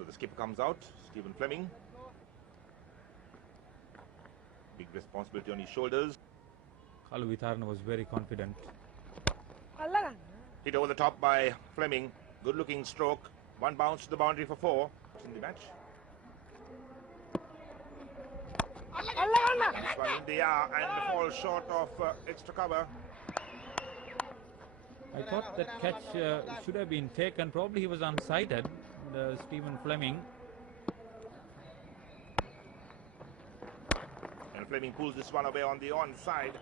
So the skipper comes out, Stephen Fleming. Big responsibility on his shoulders. Kaluvitharana was very confident. Hit over the top by Fleming. Good looking stroke. One bounce to the boundary for 4 in the match. This one in the air and falls short of extra cover. I thought that catch should have been taken. Probably he was unsighted, Stephen Fleming. And Fleming pulls this one away on the onside,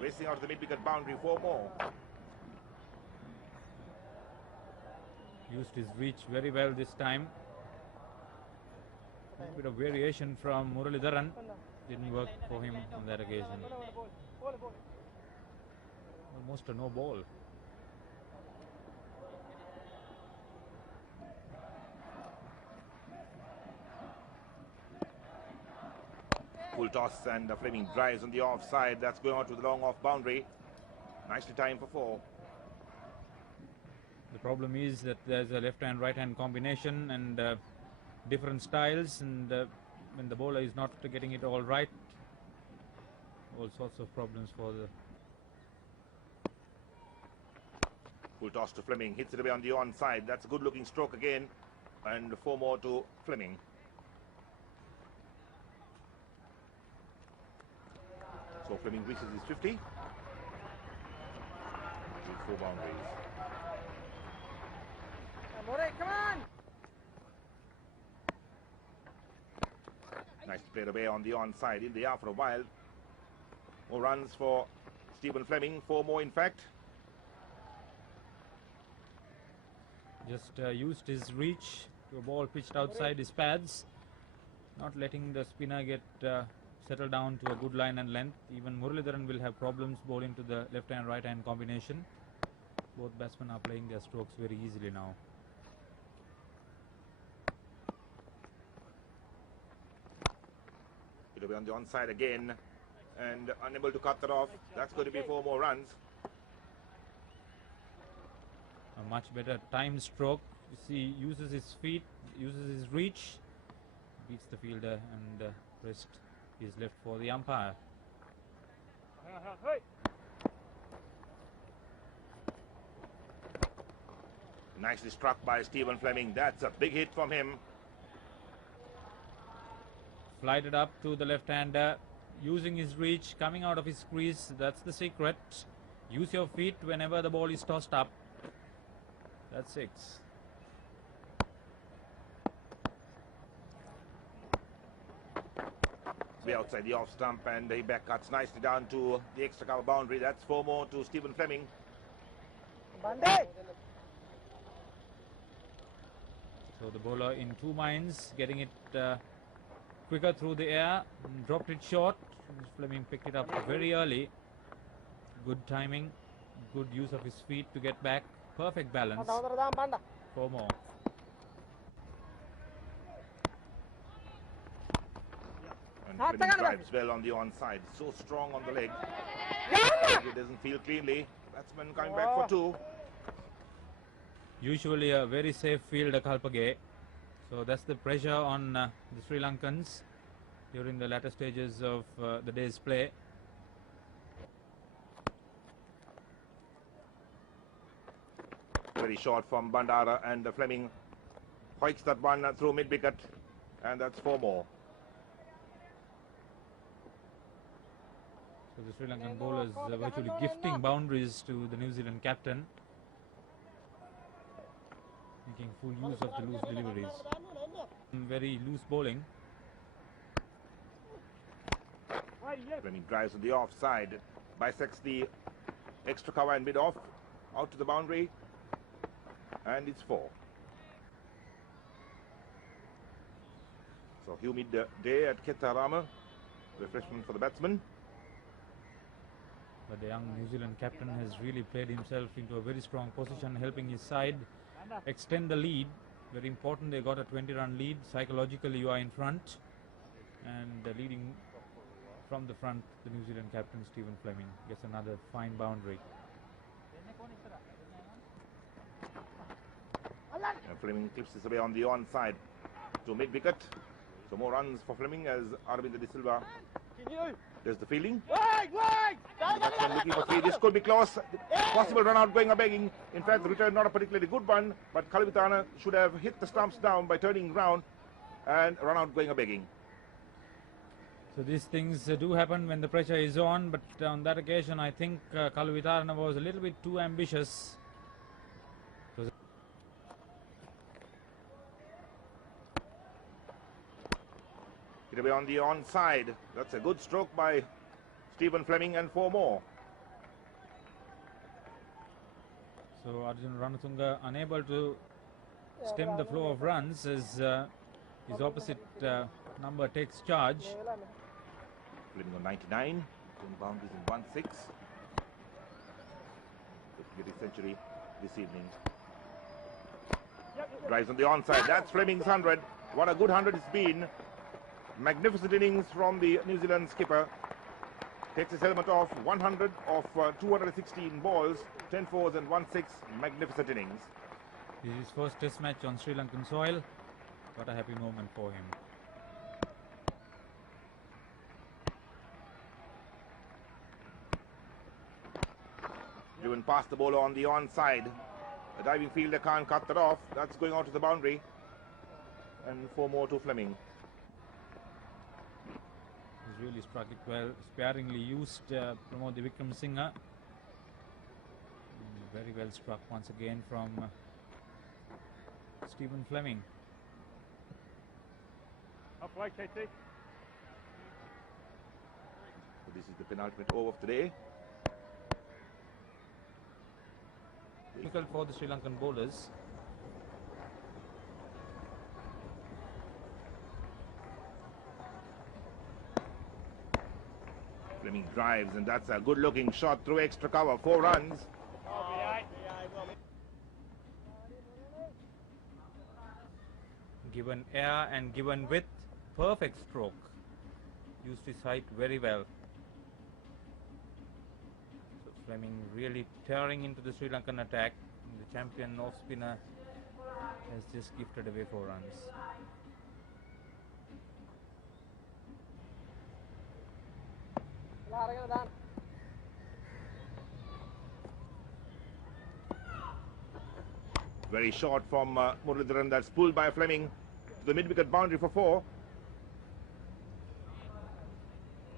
racing out the mid-wicket boundary 4 more. Used his reach very well this time. A bit of variation from Muralidharan. Didn't work for him on that occasion. Almost a no ball. Full toss and Fleming drives on the offside. That's going out to the long off boundary. Nicely timed for 4. The problem is that there's a left hand right hand combination and different styles, and when the bowler is not getting it all right, all sorts of problems for the... Full toss to Fleming, hits it away on the onside. That's a good looking stroke again, and 4 more to Fleming. So Fleming reaches his 50 with 4 boundaries. Come on! Nice played away on the onside, in the air for a while. More runs for Stephen Fleming, 4 more in fact. Just used his reach to a ball pitched outside his pads, not letting the spinner get settled down to a good line and length. Even Muralidharan will have problems bowling to the left hand right hand combination. Both batsmen are playing their strokes very easily now. It'll be on the onside again and unable to cut that off. That's going to be 4 more runs. A much better timed stroke. You see, uses his feet, uses his reach, beats the fielder, and rest is left for the umpire. Nicely struck by Stephen Fleming. That's a big hit from him. Flighted up to the left-hander, using his reach, coming out of his crease. That's the secret. Use your feet whenever the ball is tossed up. That's 6. Way outside the off stump, and he back cuts nicely down to the extra cover boundary. That's 4 more to Stephen Fleming. So the bowler in 2 minds, getting it quicker through the air, dropped it short. Fleming picked it up very early. Good timing, good use of his feet to get back. Perfect balance. 4 more. And Fleming drives well on the onside. So strong on the leg. It doesn't feel cleanly. Batsman coming back for 2. Usually a very safe fielder, Kalpage. So that's the pressure on the Sri Lankans during the latter stages of the day's play. Very short from Bandara, and Fleming hoiks that one through mid-wicket, and that's 4 more. So the Sri Lankan bowlers are virtually gifting boundaries to the New Zealand captain, making full use of the loose deliveries. Very loose bowling. Fleming drives on the offside, bisects the extra cover and mid-off, out to the boundary, and it's 4. So humid day at Ketarama, refreshment for the batsman. But the young New Zealand captain has really played himself into a very strong position, helping his side extend the lead. Very important, they got a 20-run lead. Psychologically, you are in front, and leading from the front, the New Zealand captain Stephen Fleming gets another fine boundary. And Fleming clips this away on the onside. to mid-wicket. So more runs for Fleming as Aravinda De Silva does the fielding. Batsman looking for three. This could be close. Possible run out going a begging. In fact, the return not a particularly good one, but Kalavitana should have hit the stumps down by turning round and run out going a begging. So these things do happen when the pressure is on, but on that occasion I think Kalavitana was a little bit too ambitious. Hit away on the onside. That's a good stroke by Stephen Fleming and 4 more. So Arjun Ranatunga unable to stem the flow of runs as his opposite number takes charge. Fleming on 99, 10 boundaries in 1-6. Looking at his century this evening. Drives on the onside. That's Fleming's 100. What a good 100 it's been. Magnificent innings from the New Zealand skipper. Takes his helmet off. 100 of 216 balls, 10 fours and 1-6. Magnificent innings. This is his first test match on Sri Lankan soil. What a happy moment for him. Driven past the bowler on the onside. The diving fielder can't cut that off. That's going out to the boundary. And 4 more to Fleming. He's really struck it well. Sparingly used Pramod Wickramasinghe. Very well struck once again from Stephen Fleming. Uplay, KT. So this is the penultimate over of today. Difficult for the Sri Lankan bowlers. Fleming drives, and that's a good looking shot through extra cover. 4 runs. Given air and given width, perfect stroke. Used his height very well. So Fleming really tearing into the Sri Lankan attack. The champion off spinner has just gifted away 4 runs. Very short from Muralidharan. That's pulled by Fleming to the mid-wicket boundary for 4.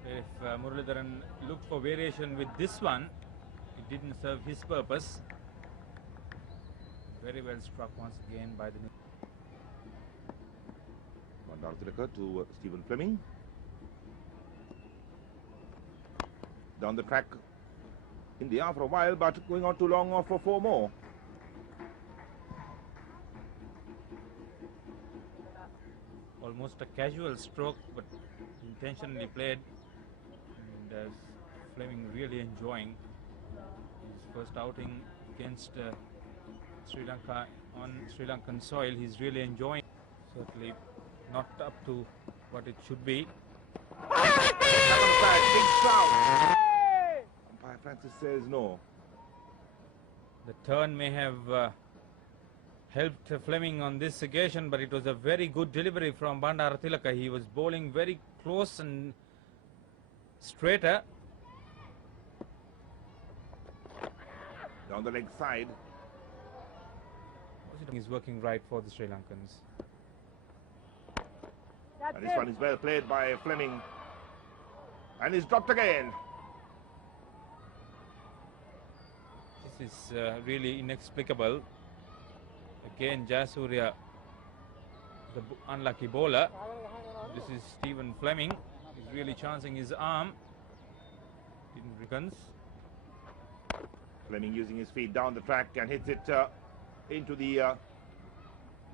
If Muralidharan looked for variation with this one, it didn't serve his purpose. Very well struck once again by the Bandartilaka to Stephen Fleming. Down the track in the air for a while, but going on too long off for 4 more. almost a casual stroke, but intentionally played. And as Fleming really enjoying his first outing against Sri Lanka on Sri Lankan soil. He's really enjoying. Certainly not up to what it should be. Big foul. Umpire Francis says no. The turn may have helped Fleming on this occasion, but it was a very good delivery from Bandaratilaka. He was bowling very close and straighter. Down the leg side. He's working right for the Sri Lankans. And this one is well played by Fleming. And he's dropped again. This is really inexplicable. Again, Jayasuriya, the unlucky bowler. This is Stephen Fleming. He's really chancing his arm. Didn't reckons. Fleming using his feet down the track and hits it into the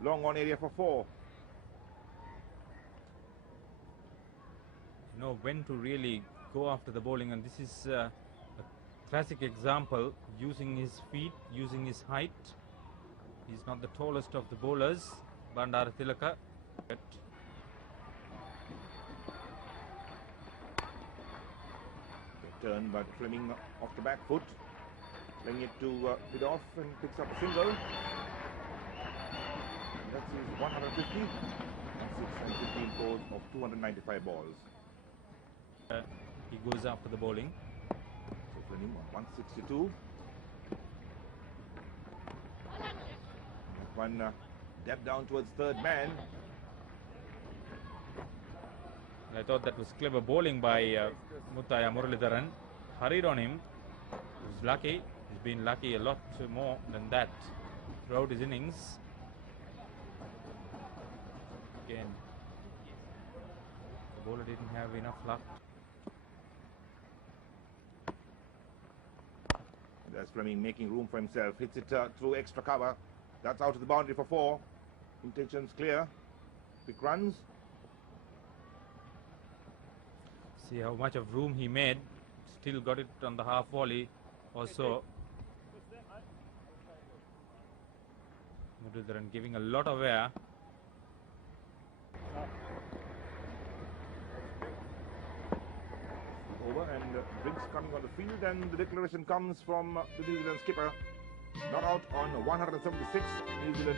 long on area for 4. You know when to really go after the bowling, and this is a classic example, using his feet, using his height. He's not the tallest of the bowlers, Bandaratilaka. Turn, but Fleming off the back foot. Playing it to bid off and picks up a single. That's his 150. and 15 fours of 295 balls. He goes after the bowling. So Fleming on 162. That one depth down towards third man. I thought that was clever bowling by Muthaya Muralidharan. Hurried on him. He was lucky. He's been lucky a lot more than that throughout his innings. Again, the bowler didn't have enough luck. There's Fleming making room for himself. Hits it through extra cover. That's out of the boundary for 4. Intentions clear. Quick runs. See how much of room he made. Still got it on the half volley. Also, Muralidharan giving a lot of air. Over and drinks coming on the field, and the declaration comes from the New Zealand skipper. Not out on 176. New Zealand